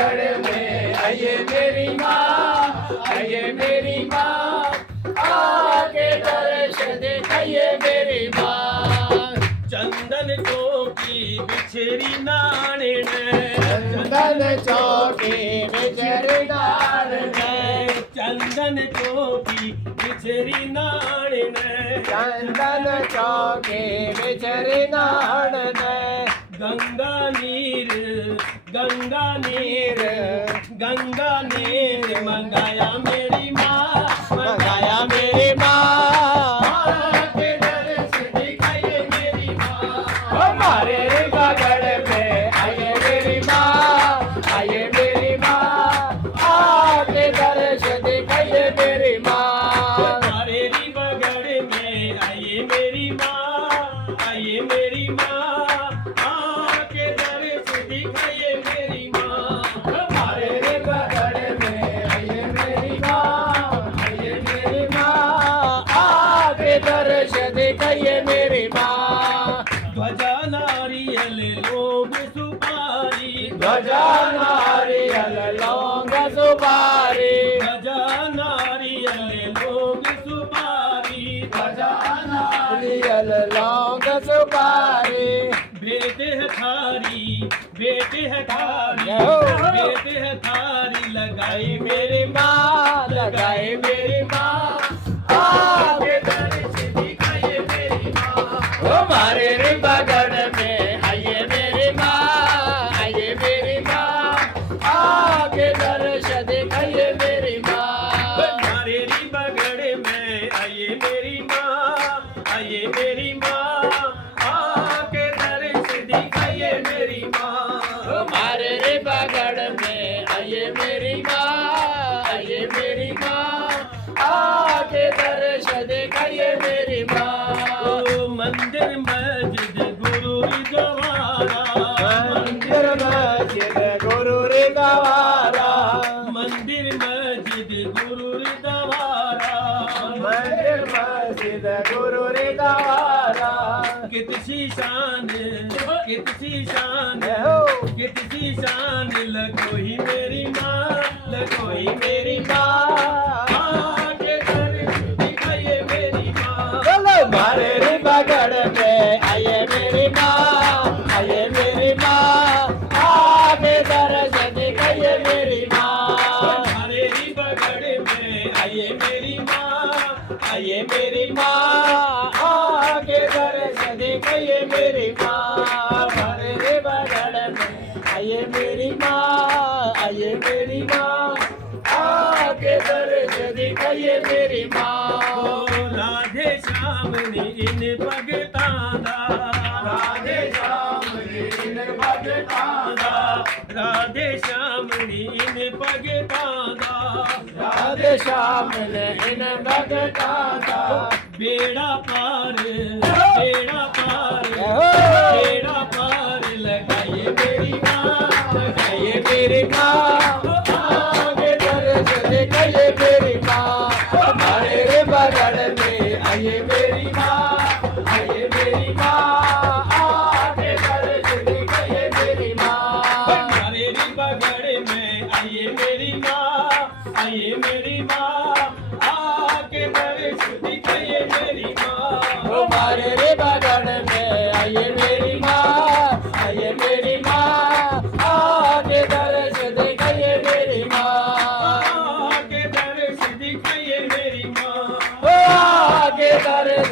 बगड़ में आइए मेरी माँ, आइए मेरी माँ, आके दर्श दिखाइए मेरी माँ। चंदन चौकी बिछरी नारिण, चंदन चौकी बिछरी नारिण, चंदन चौकी बिछरी नारिण, चंदन चौकी बिछरी नारिण। गंगा नीर, गंगा नीर, गंगा नीर मंगाया मेरी माँ, मंगाया मेरी माँ। के दर्श दिखाइए मेरी माँ। हमारे बगड़ में आइए मेरी माँ, आइए मेरी माँ, आके दर्श दिखाइए मेरी माँ। हमारे बगड़ में आइए मेरी माँ, आइए मेरी माँ, आके दर्श दिखाइए मेरी माँ। हमारे बगड़ में आइए मेरी माँ, आइए मेरी माँ, आके दर्श दिखाइए मेरी माँ। ध्वजा नारियल लोग सुपारी, ध्वजा नारियल लौंग सुपारी, ध्वजा नारियल लोग सुपारी, ध्वजा नारियल लौंग सुपारी। बेटे है थारी, बेटे है थारी, यो। बेटे है थारी लगाई मेरी माँ, लगाई मेरी माँ, आके दर्श दिखाइए मेरी माँ। हमारे बगड़ में आइए मेरी माँ, आइए मेरी माँ, आके दर्श दिखाइए मेरी माँ। हमारे बगड़ में आइए मेरी माँ, आइए मेरी माँ, आके दर्श दिखाइए मेरी माँ। हमारे बगड़ में आइए मेरी माँ, आइए मेरी माँ, आके दर्श दिखाइए मेरी माँ। ओ मंदिर मस्जिद गुरु द्वारा, मंदिर मस्जिद गुरु रे गवारा, मंदिर मस्जिद गुरु द्वारा, मंदिर मस्जिद गुरु रे गवारा। कितनी शान, कितनी शान, कितनी शान लगोही मेरी माँ, लगोही मेरी माँ, आके दर्श दिखाइए मेरी माँ। चलो हमारे बगड़ में आइए मेरी माँ, आइए मेरी माँ, आके दर्श दिखाइए मेरी माँ। हमारे बगड़ में आइए मेरी माँ, आइए मेरी माँ, आके दर्श दिखाइए मेरी माँ। हमारे बगड़ में आइए मेरी माँ, आइए मेरी माँ, आके दर्श दिखाइए मेरी माँ। ओ राधे श्याम ने इन भगतां दा, राधे श्याम ने इन भगतां दा, राधे श्याम ने इन भगतां दा, राधे श्याम ने इन भगतां दा। बेड़ा पार, बेड़ा पार, बेड़ा पार लगाइए मेरी माँ, लगाइए मेरी माँ, आगे दर्श दिखाइए मेरी माँ। हमारे बगड़ में आइए मेरी माँ, आइए मेरी माँ, आगे दर्श दिखाइए मेरी माँ। हमारे बगड़ में आइए मेरी माँ, आइए मेरी माँ, आके दर्श दिखाइए मेरी माँ। हमारे बगड़ में आइए मेरी माँ, आइए मेरी माँ, आगे दर्श दिखाइए मेरी माँ। आके दर्श दिखाइए मेरी माँ। आगे दर्श